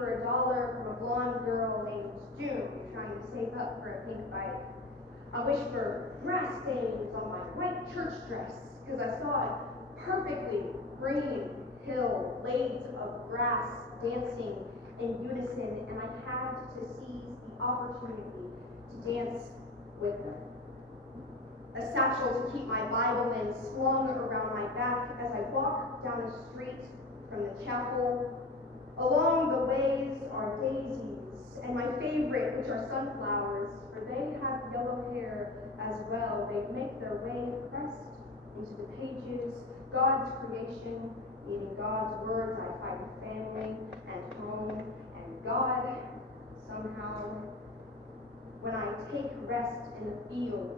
for $1 from a blonde girl named June trying to save up for a pink bike. I wish for grass stains on my white church dress because I saw a perfectly green hill, blades of grass dancing in unison, and I had to seize the opportunity to dance with them. A satchel to keep my Bible in slung around my back as I walk down the street from the chapel. Along the ways are daisies, and my favorite, which are sunflowers, for they have yellow hair as well. They make their way pressed into the pages, God's creation, meaning God's words. I find family and home and God somehow. When I take rest in the fields,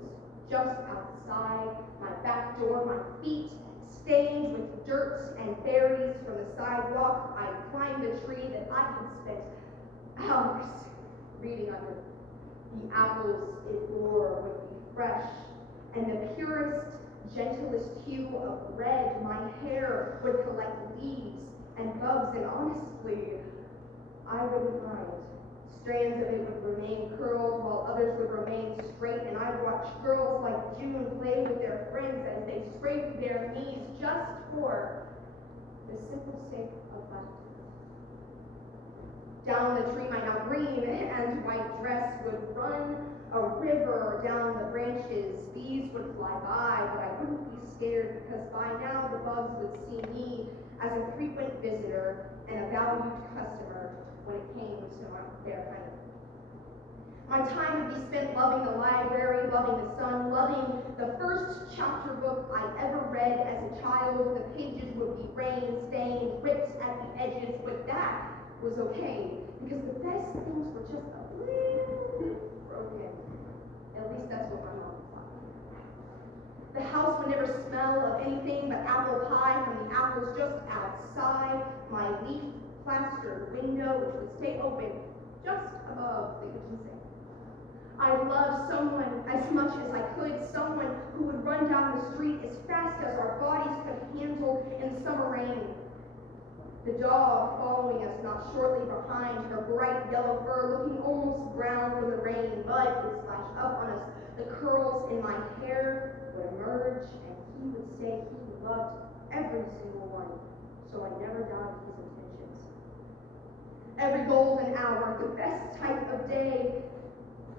just outside my back door, my feet stained with dirt and berries from the sidewalk, I climbed a tree that I had spent hours reading under. The apples it bore would be fresh, and the purest, gentlest hue of red. My hair would collect leaves and bugs, and honestly, I wouldn't mind. Strands of it would remain curled while others would remain straight, and I'd watch girls like June play with their friends as they scraped their knees just for the simple sake of laughter. Down the tree, my now green and white dress would run a river down the branches. Bees would fly by, but I wouldn't be scared because by now the bugs would see me as a frequent visitor and a valued customer when it came to their honey. My time would be spent loving the library, loving the sun, loving the first chapter book I ever read as a child. The pages would be rain-stained, ripped at the edges, but that was okay, because the best things were just a little bit broken. At least that's what my mom thought. The house would never smell of anything but apple pie from the apples just outside my leaf-plastered window, which would stay open just above the kitchen sink. I loved someone as much as I could, someone who would run down the street as fast as our bodies could handle in the summer rain. The dog following us not shortly behind, her bright yellow fur looking almost brown from the rain. Mud would splash up on us. The curls in my hair would emerge, and he would say he loved every single one, so I never doubted his intentions. Every golden hour, the best type of day,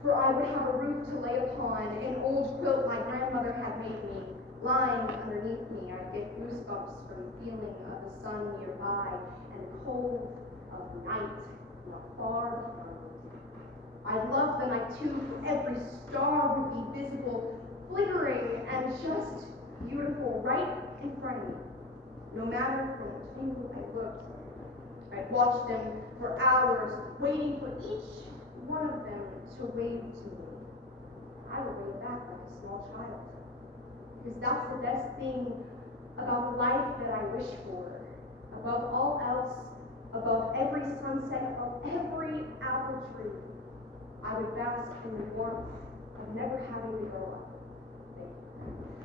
for I would have a roof to lay upon, an old quilt my grandmother had made me. Lying underneath me, I'd get goosebumps from the feeling of the sun nearby and the cold of night not far behind. I loved the night too, for every star would be visible, flickering and just beautiful right in front of me. No matter from which angle I looked, I'd watch them for hours, waiting for each one of them to wave to me. I would wave back like a small child. Because that's the best thing about the life that I wish for. Above all else, above every sunset, above every apple tree, I would bask in the warmth of never having to grow up. Thank you.